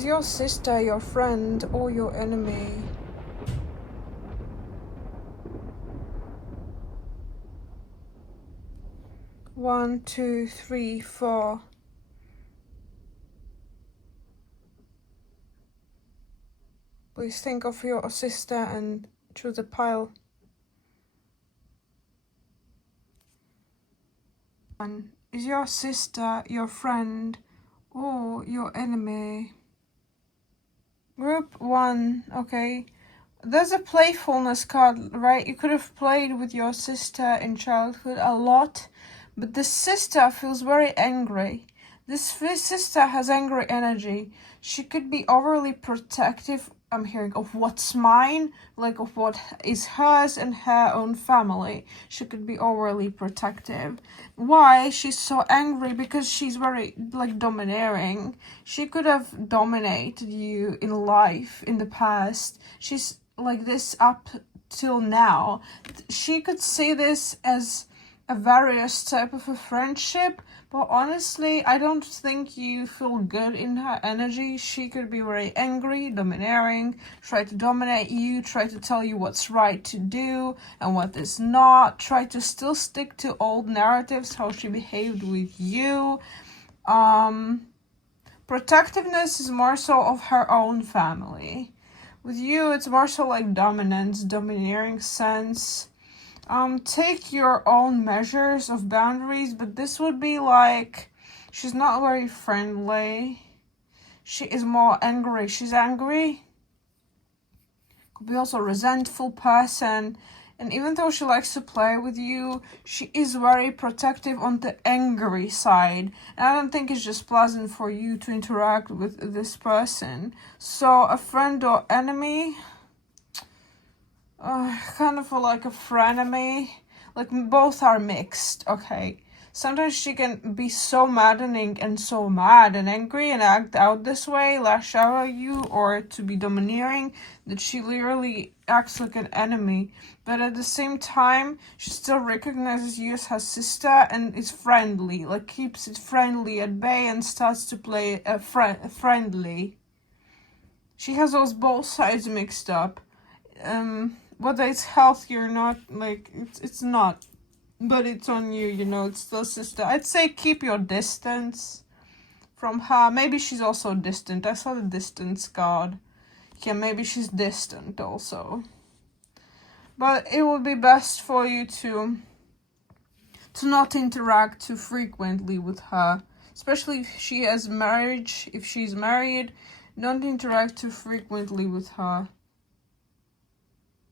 Is your sister your friend or your enemy? One, two, three, four. Please think of your sister and choose a pile. One. Is your sister your friend or your enemy? Group 1, okay. There's a playfulness card, right? You could have played with your sister in childhood a lot, but this sister feels very angry. This sister has angry energy. She could be overly protective, I'm hearing, of what's mine, like of what is hers and her own family. She could be overly protective. Why she's so angry? Because she's very, like, domineering. She could have dominated you in life in the past. She's like this up till now. She could see this as a various type of a friendship, but honestly, I don't think you feel good in her energy. She could be very angry, domineering, try to dominate you, try to tell you what's right to do and what is not, try to still stick to old narratives, how she behaved with you. Protectiveness is more so of her own family. With you, it's more so like dominance, domineering sense. Take your own measures of boundaries, but this would be like, she's not very friendly. She is more angry. She's angry. Could be also a resentful person. And even though she likes to play with you, she is very protective on the angry side. And I don't think it's just pleasant for you to interact with this person. So a friend or enemy, kind of like a frenemy. Like, both are mixed, okay? Sometimes she can be so maddening and so mad and angry and act out this way, lash out at you, or to be domineering, that she literally acts like an enemy. But at the same time, she still recognizes you as her sister and is friendly, like keeps it friendly at bay and starts to play friendly. She has those both sides mixed up. Whether it's healthy or not, like, it's not. But it's on you, you know, it's still sister. I'd say keep your distance from her. Maybe she's also distant. I saw the distance card. Yeah, maybe she's distant also. But it would be best for you to not interact too frequently with her. Especially if she has marriage, if she's married, don't interact too frequently with her.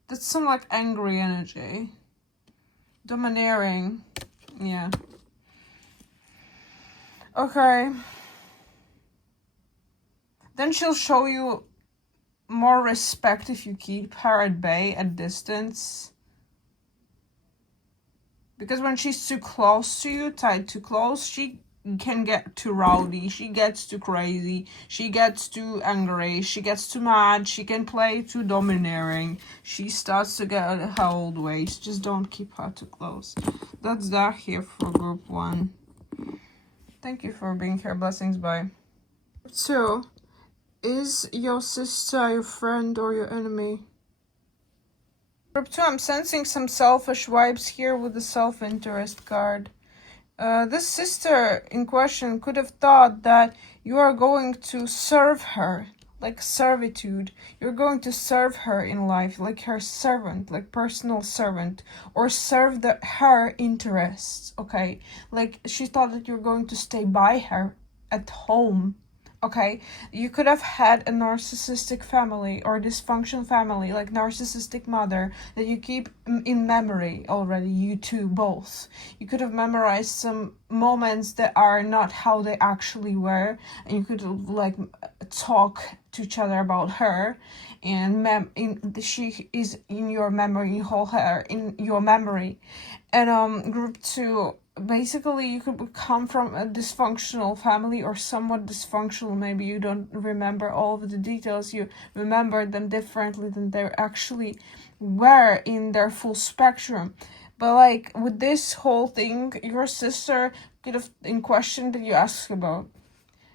That's some like angry energy. Domineering. Yeah. Okay. Then she'll show you more respect if you keep her at bay, at distance. Because when she's too close to you, tied too close, she can get too rowdy, she gets too crazy, she gets too angry, she gets too mad, she can play too domineering, she starts to get her old ways. Just don't keep her too close. That's that here for group 1. Thank you for being here. Blessings, bye. 2. Is your sister your friend or your enemy? Group 2, I'm sensing some selfish vibes here with the self-interest card. This sister in question could have thought that you are going to serve her, like servitude. You're going to serve her in life, like her servant, like personal servant, or serve her interests, okay? Like, she thought that you're going to stay by her at home. Okay, you could have had a narcissistic family or dysfunctional family, like narcissistic mother, that you keep in memory already, you two both. You could have memorized some moments that are not how they actually were, and you could like talk to each other about her, and she is in your memory, you hold her in your memory. And group 2, basically you could come from a dysfunctional family or somewhat dysfunctional. Maybe you don't remember all of the details, you remember them differently than they actually were in their full spectrum. But like with this whole thing, your sister could have, in question that you asked about,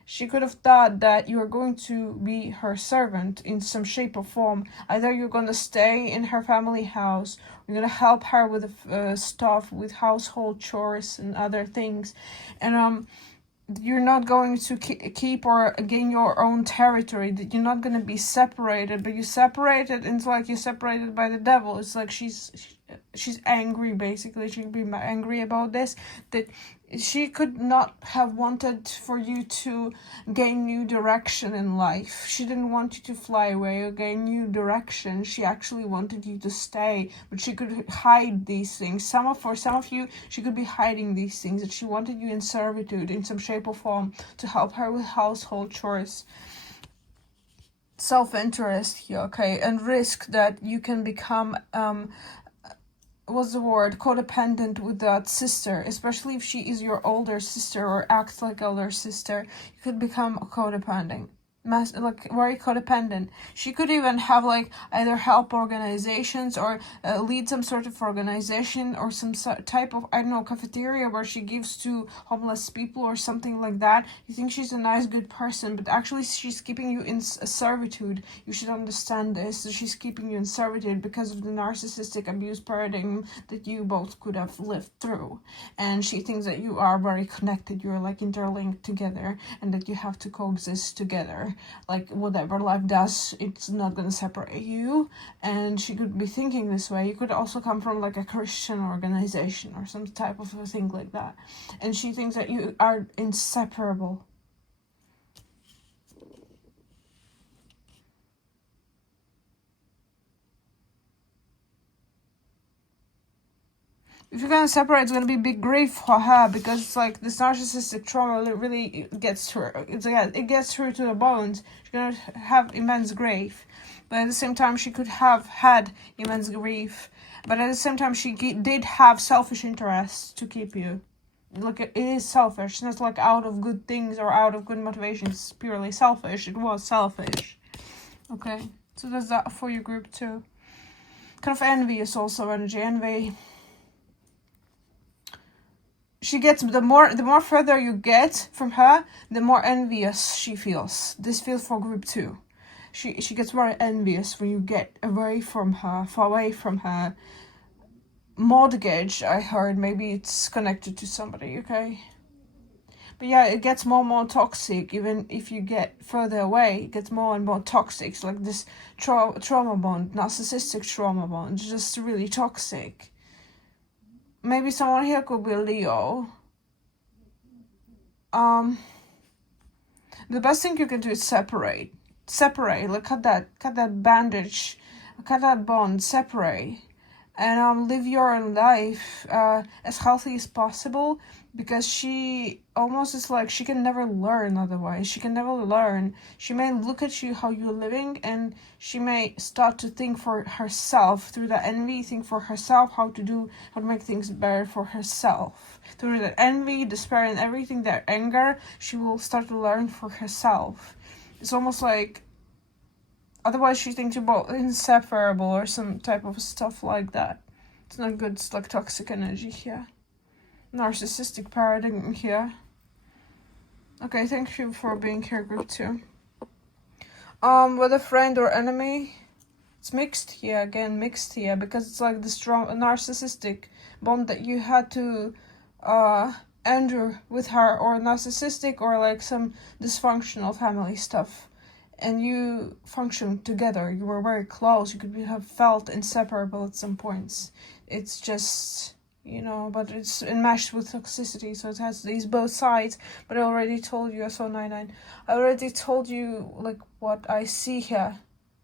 She could have thought that you are going to be her servant in some shape or form. Either you're going to stay in her family house, you're going to help her with stuff, with household chores and other things, and you're not going to keep or gain your own territory, that you're not going to be separated, but you're separated, and it's like you're separated by the devil. It's like she's angry, basically. She could be angry about this, that she could not have wanted for you to gain new direction in life. She didn't want you to fly away or gain new direction. She actually wanted you to stay, but she could hide these things. For some of you, she could be hiding these things, that she wanted you in servitude in some shape or form to help her with household chores. Self-interest here, okay, and risk that you can become what's the word, codependent with that sister, especially if she is your older sister or acts like older sister. You could become a codependent, like very codependent. She could even have like either help organizations or lead some sort of organization or some type of, I don't know, cafeteria where she gives to homeless people or something like that. You think she's a nice, good person, but actually she's keeping you in servitude. You should understand this. She's keeping you in servitude because of the narcissistic abuse paradigm that you both could have lived through. And she thinks that you are very connected, you're like interlinked together, and that you have to coexist together. Like whatever life does, it's not going to separate you. And she could be thinking this way. You could also come from like a Christian organization or some type of a thing like that, and she thinks that you are inseparable. If you're gonna separate, it's gonna be big grief for her, because it's like this narcissistic trauma really gets to her. It gets her to the bones. She's gonna have immense grief, but at the same time, she could have had immense grief. But at the same time, she did have selfish interests to keep you. Like, it is selfish. It's not like out of good things or out of good motivations. It's purely selfish. It was selfish. Okay, so that's that for your group too. Kind of envy is also energy. Envy. She gets, the more further you get from her, the more envious she feels. This feels for group 2. She gets very envious when you get away from her, far away from her. Mortgage, I heard, maybe it's connected to somebody, okay? But yeah, it gets more and more toxic. Even if you get further away, it gets more and more toxic. It's like this trauma bond, narcissistic trauma bond, just really toxic. Maybe someone here could be Leo. The best thing you can do is separate. Like cut that bandage, cut that bond, separate, and live your life as healthy as possible. Because she almost is like, she can never learn otherwise. She can never learn. She may look at you how you're living, and she may start to think for herself through the envy, think for herself how to make things better for herself. Through the envy, despair, and everything, that anger, she will start to learn for herself. It's almost like, otherwise she thinks you're both inseparable or some type of stuff like that. It's not good. It's like toxic energy here. Narcissistic paradigm here. Okay, thank you for being here, group 2. Whether friend or enemy, it's mixed here, again, mixed here, because it's like the strong narcissistic bond that you had to endure with her, or narcissistic, or like some dysfunctional family stuff, and you functioned together, you were very close, you could have felt inseparable at some points. It's just, but it's enmeshed with toxicity, so it has these both sides. But I already told you, I saw 99. I already told you like what I see here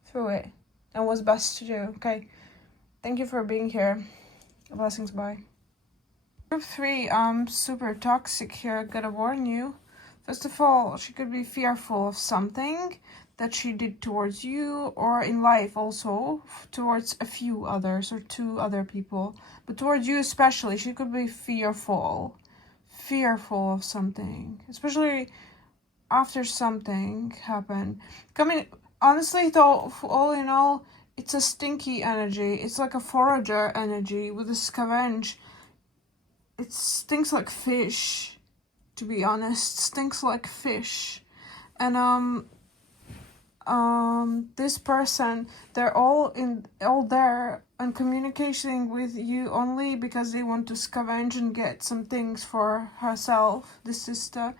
through it and what's best to do. Okay, thank you for being here. Blessings, bye. Group 3, super toxic here. Gotta warn you. First of all, she could be fearful of something that she did towards you, or in life also, towards a few others or 2 other people. But towards you especially, she could be fearful of something, especially after something happened. Honestly though, all in all, it's a stinky energy. It's like a forager energy with a scavenge. It stinks like fish, to be honest. Stinks like fish. And this person, they're all there and communicating with you only because they want to scavenge and get some things for herself, the sister.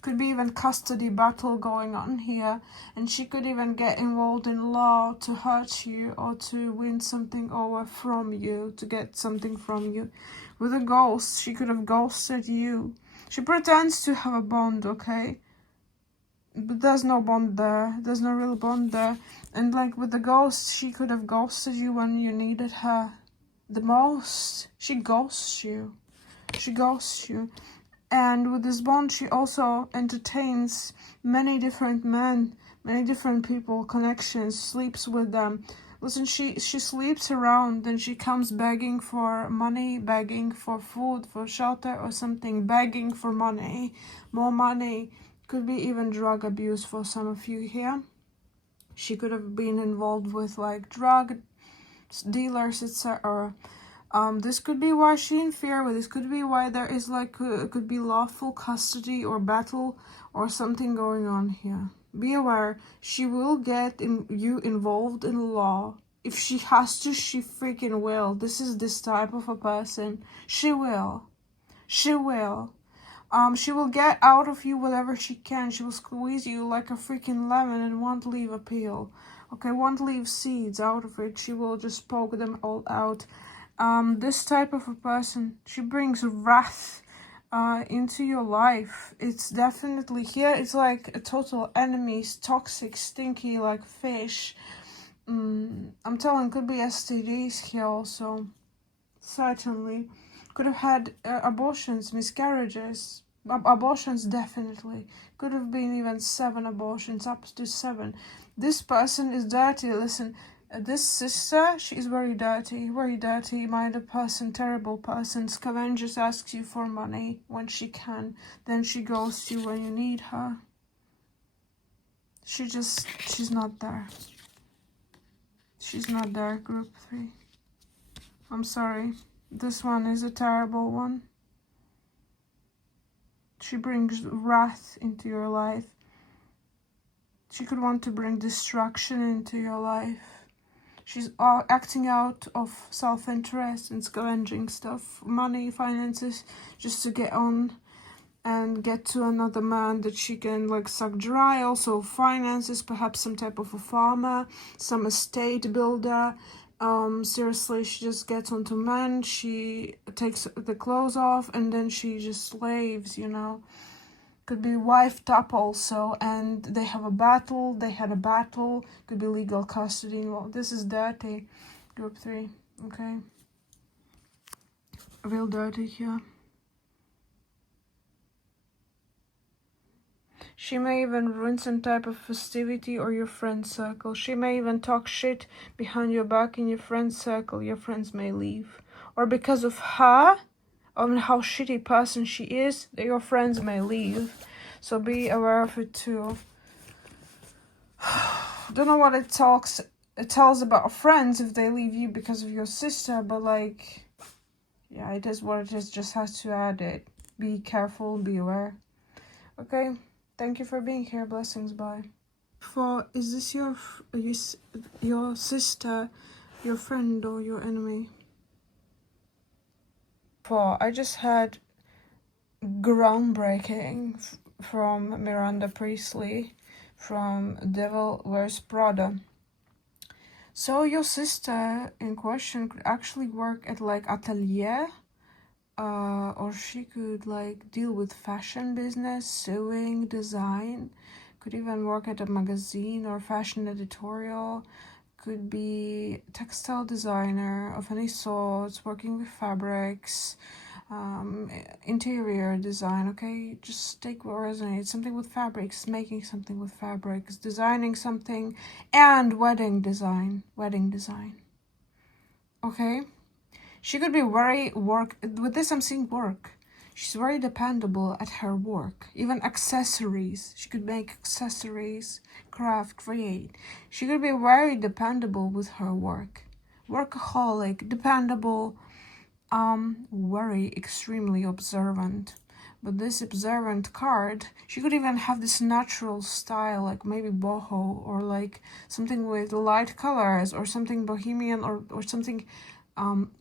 Could be even custody battle going on here, and she could even get involved in law to hurt you or to win something over from you, to get something from you. With a ghost, she could have ghosted you. She pretends to have a bond, okay? But there's no bond there. There's no real bond there. And like with the ghost, she could have ghosted you when you needed her the most. She ghosts you. She ghosts you. And with this bond, she also entertains many different men, many different people, connections, sleeps with them. Listen, she sleeps around, then she comes begging for money, begging for food, for shelter or something, begging for money, more money. Could be even drug abuse for some of you here. She could have been involved with like drug dealers, etc. This could be why she in fear. This could be why there is like could be lawful custody or battle or something going on here. Be aware, she will get you involved in law. If she has to, she freaking will. This is this type of a person. She will. She will. She will get out of you whatever she can. She will squeeze you like a freaking lemon and won't leave a peel. Okay, won't leave seeds out of it. She will just poke them all out. This type of a person, she brings wrath into your life. It's definitely here. It's like a total enemy, toxic, stinky, like fish. I'm telling, could be STDs here also. Certainly. Could have had abortions, miscarriages. Abortions, definitely. Could have been even 7 abortions, up to 7. This person is dirty. Listen, this sister, she is very dirty-minded person, terrible person. Scavengers, asks you for money when she can. Then she goes to you when you need her. She's not there. She's not there, group 3. I'm sorry. This one is a terrible one. She brings wrath into your life. She could want to bring destruction into your life. She's acting out of self-interest and scavenging stuff, money, finances, just to get on and get to another man that she can like suck dry. Also finances, perhaps some type of a farmer, some estate builder. Seriously, she just gets onto men, she takes the clothes off, and then she just slaves, you know. Could be wifed up also, and they had a battle, could be legal custody. Well, this is dirty, group 3, okay? Real dirty here. She may even ruin some type of festivity or your friend circle. She may even talk shit behind your back in your friend circle. Your friends may leave. Or because of her, how shitty person she is, your friends may leave. So be aware of it too. Don't know what it tells about friends if they leave you because of your sister, but like, yeah, it is what it is. Just has to add it. Be careful, be aware. Okay? Thank you for being here. Blessings. Bye. Is this your sister, your friend, or your enemy? I just had groundbreaking from Miranda Priestley from Devil Wears Prada. So your sister in question could actually work at like atelier, or she could like deal with fashion business, sewing, design, could even work at a magazine or fashion editorial, could be textile designer of any sorts, working with fabrics, interior design, okay? Just take what resonates. Something with fabrics, making something with fabrics, designing something, and wedding design, okay? She could be very with this I'm seeing work. She's very dependable at her work. Even accessories. She could make accessories, craft, create. She could be very dependable with her work. Workaholic, dependable, very extremely observant. But this observant card, she could even have this natural style, like maybe boho, or like something with light colors, or something bohemian, or something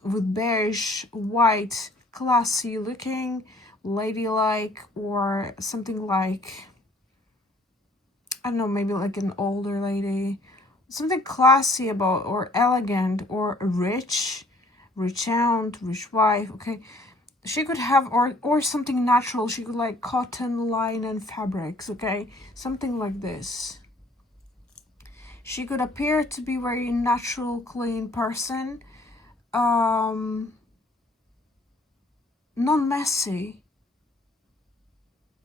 with beige, white, classy looking, ladylike, or something like, I don't know, maybe like an older lady. Something classy about, or elegant, or rich, rich aunt, rich wife, okay? She could have, or something natural. She could like cotton, linen fabrics, okay? Something like this. She could appear to be very natural, clean person. Non-messy.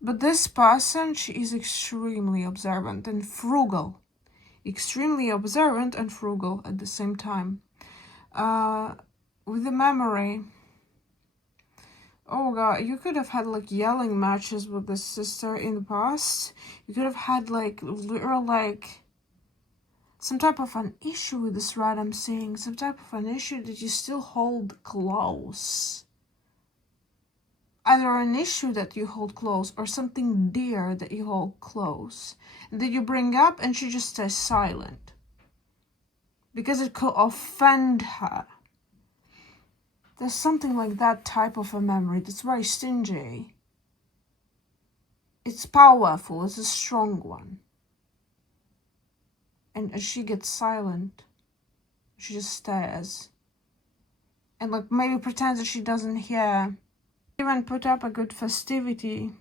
But this person, she is extremely observant and frugal. Extremely observant and frugal at the same time. With the memory, oh god, you could have had like yelling matches with this sister in the past. You could have had like literal like some type of an issue with this rat I'm seeing. Some type of an issue that you still hold close. Either an issue that you hold close or something dear that you hold close. And that you bring up and she just stays silent. Because it could offend her. There's something like that type of a memory that's very stingy. It's powerful, it's a strong one. And as she gets silent, she just stares. And like maybe pretends that she doesn't hear. Even put up a good festivity.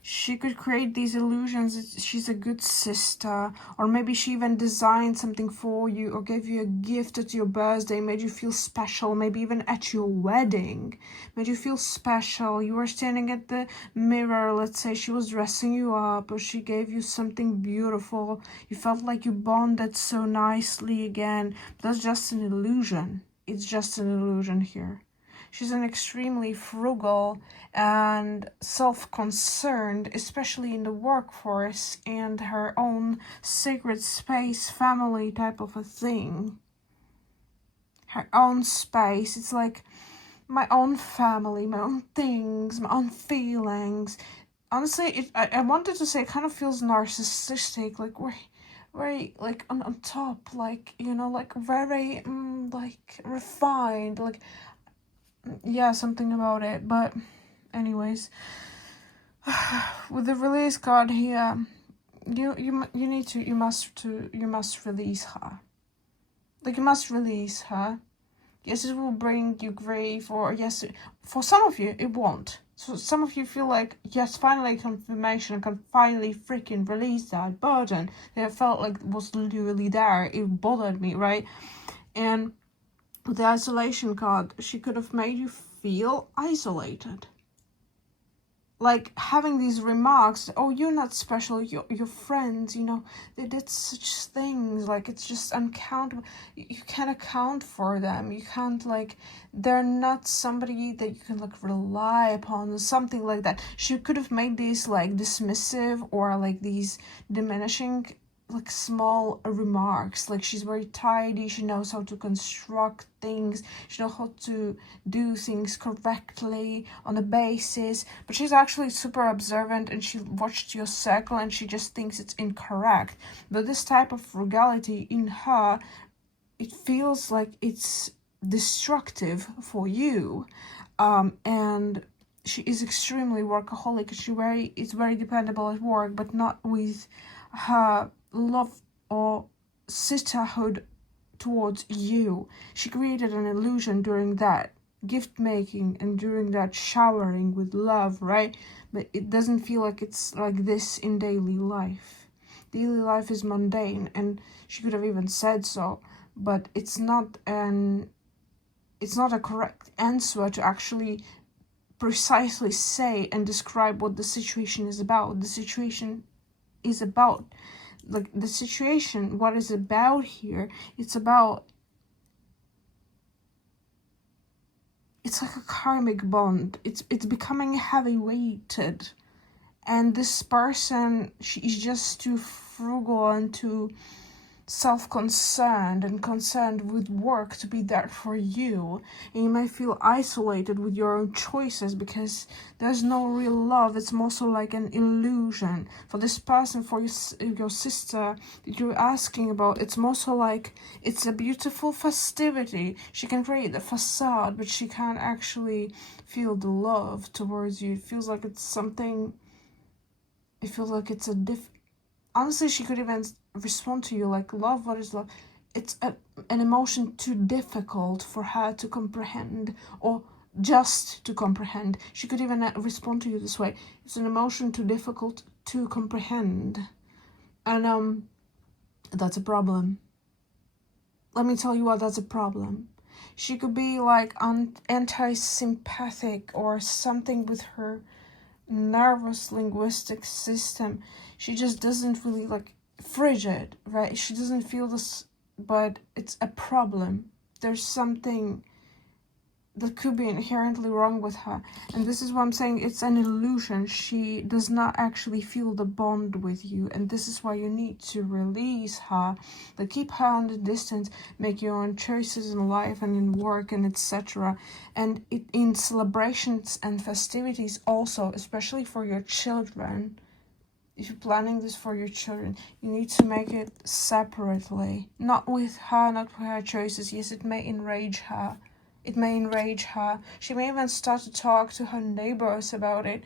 She could create these illusions that she's a good sister, or maybe she even designed something for you, or gave you a gift at your birthday, made you feel special, maybe even at your wedding, made you feel special. You were standing at the mirror, let's say she was dressing you up, or she gave you something beautiful. You felt like you bonded so nicely again. That's just an illusion. It's just an illusion here. She's an extremely frugal and self-concerned, especially in the workforce and her own sacred space, family type of a thing. Her own space. It's like my own family, my own things, my own feelings. Honestly, I wanted to say it kind of feels narcissistic, like very like on top, like, you know, like very like refined, like, yeah, something about it. But anyways, with the release card here, you must release her. Like, you must release her. Yes, it will bring you grief, or yes, for some of you it won't. So some of you feel like, yes, finally confirmation, I can finally freaking release that burden that I felt like was literally there. It bothered me, right? And with the isolation card, she could have made you feel isolated. Like having these remarks, oh, you're not special, your friends, you know, they did such things, like it's just uncountable. You can't account for them. You can't, like, they're not somebody that you can like rely upon, something like that. She could have made these like dismissive or like these diminishing like small remarks, like she's very tidy, she knows how to construct things, she knows how to do things correctly on a basis, but she's actually super observant and she watched your circle and she just thinks it's incorrect. But this type of frugality in her, it feels like it's destructive for you, and she is extremely workaholic. She is very dependable at work, but not with her love or sisterhood towards you. She created an illusion during that gift making and during that showering with love, right? But it doesn't feel like it's like this in daily life. Daily life is mundane, and she could have even said so, but it's not a correct answer to actually precisely say and describe what the situation is about. The situation is about, like, the situation, what is about here, it's like a karmic bond. It's becoming heavy weighted, and this person, she is just too frugal and too self-concerned and concerned with work to be there for you, and you may feel isolated with your own choices because there's no real love. It's more so like an illusion for this person, for your sister that you're asking about. It's more so like it's a beautiful festivity. She can create the facade, but she can't actually feel the love towards you. It feels like it's something. It feels like it's a honestly, she could even respond to you like, love, what is love? It's an emotion too difficult for her to comprehend, or just to comprehend. She could even respond to you this way. It's an emotion too difficult to comprehend. And that's a problem. Let me tell you why that's a problem. She could be like anti-sympathetic or something with her nervous linguistic system. She just doesn't really like frigid, right? She doesn't feel this, but it's a problem. There's something that could be inherently wrong with her, and this is what I'm saying. It's an illusion. She does not actually feel the bond with you, and this is why you need to release her, like keep her on the distance, make your own choices in life and in work and etc. And in celebrations and festivities also, especially for your children. If you're planning this for your children, you need to make it separately, not with her, not with her choices. Yes, it may enrage her. It may enrage her. She may even start to talk to her neighbors about it.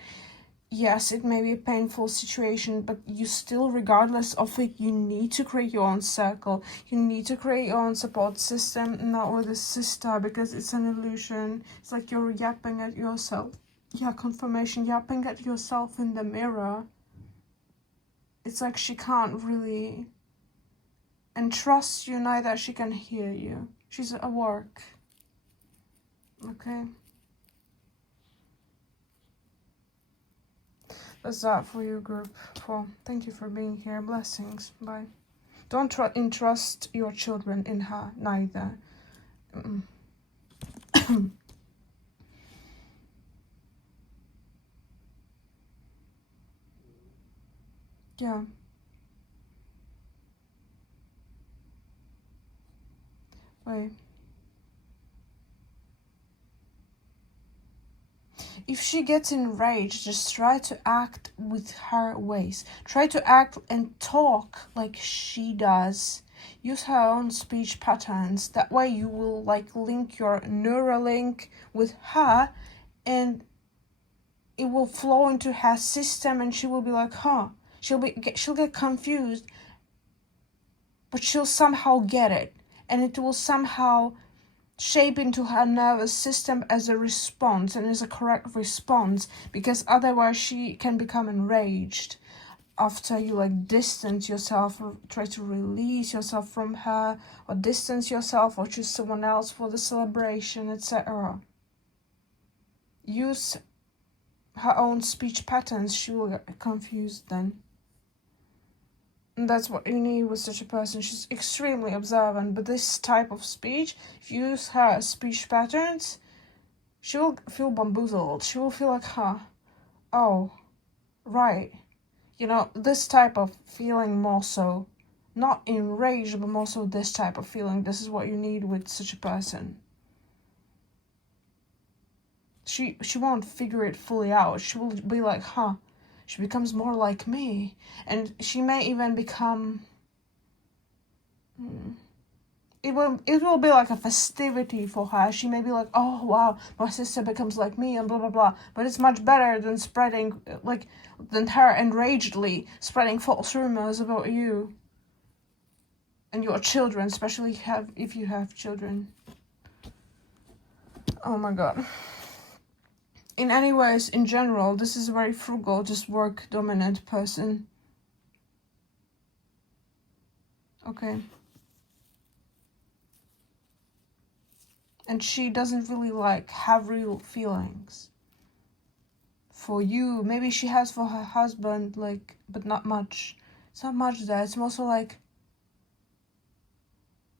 Yes, it may be a painful situation, but you still, regardless of it, you need to create your own circle. You need to create your own support system, not with a sister, because it's an illusion. It's like you're yapping at yourself. Yeah, confirmation, yapping at yourself in the mirror. It's like she can't really entrust you, neither she can hear you. She's at work. Okay? That's that for you, group 4. Thank you for being here. Blessings. Bye. Don't entrust your children in her, neither. Yeah. Wait. If she gets enraged, just try to act with her ways. Try to act and talk like she does. Use her own speech patterns. That way you will like link your Neuralink with her, and it will flow into her system, and she will be like, huh. She'll get confused, but she'll somehow get it, and it will somehow shape into her nervous system as a response, and as a correct response, because otherwise she can become enraged after you like distance yourself or try to release yourself from her, or distance yourself or choose someone else for the celebration, etc. Use her own speech patterns. She will get confused then. And that's what you need with such a person. She's extremely observant, but this type of speech, if you use her speech patterns, she will feel bamboozled. She will feel like, huh, oh, right. You know, this type of feeling more so. Not enraged, but more so this type of feeling. This is what you need with such a person. She won't figure it fully out. She will be like, huh. She becomes more like me. And she may even become... It will be like a festivity for her. She may be like, oh, wow, my sister becomes like me and blah, blah, blah. But it's much better than than her enragedly spreading false rumors about you. And your children, especially if you have children. Oh my god. In any ways, in general, this is a very frugal, just work-dominant person. Okay. And she doesn't really have real feelings for you. Maybe she has for her husband, but not much. It's not much there. It's mostly like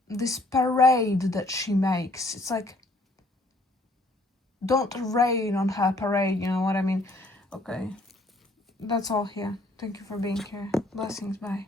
this parade that she makes. It's like, don't rain on her parade, you know what I mean? Okay. That's all here. Thank you for being here. Blessings. Bye.